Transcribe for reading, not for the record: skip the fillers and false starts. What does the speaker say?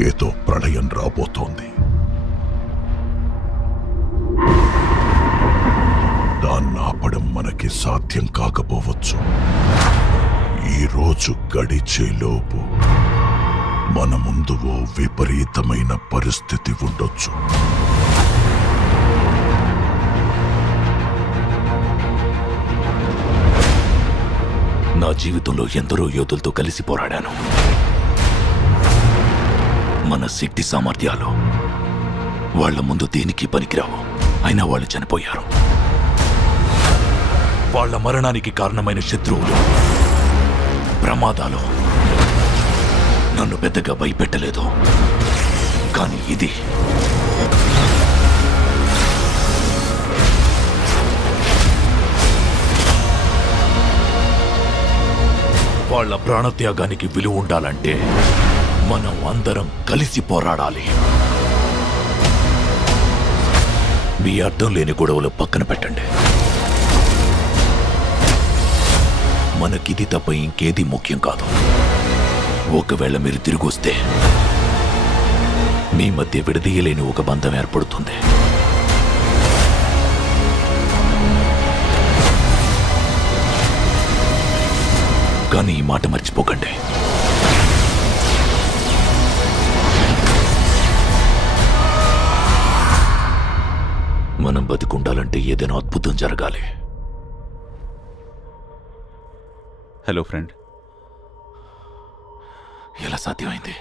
ఏదో ప్రళయం రాబోతోంది. దాన్ని ఆపడం మనకి సాధ్యం కాకపోవచ్చు. ఈ రోజు గడిచేలోపు మన ముందు ఓ విపరీతమైన పరిస్థితి ఉండొచ్చు. నా జీవితంలో ఎందరో యోధులతో కలిసి పోరాడాను. మన శక్తి సామర్థ్యాలు వాళ్ల ముందు దేనికి పనికిరావు. అయినా వాళ్ళు చనిపోయారు. వాళ్ల మరణానికి కారణమైన శత్రువులు, ప్రమాదాలు నన్ను పెద్దగా భయపెట్టలేదు. కానీ ఇది వాళ్ల ప్రాణత్యాగానికి విలువ ఉండాలంటే మనం అందరం కలిసి పోరాడాలి. మీ అర్థం లేని గొడవలు పక్కన పెట్టండి. మనకిది తప్ప ఇంకేది ముఖ్యం కాదు. ఒకవేళ మీరు తిరిగి వస్తే మీ మధ్య విడదీయలేని ఒక బంధం ఏర్పడుతుంది. కానీ ఈ మాట మర్చిపోకండి. మనం బతికుండాలంటే ఏదైనా అద్భుతం జరగాలి. Hello friend. ఎలా సాధ్యమైంది?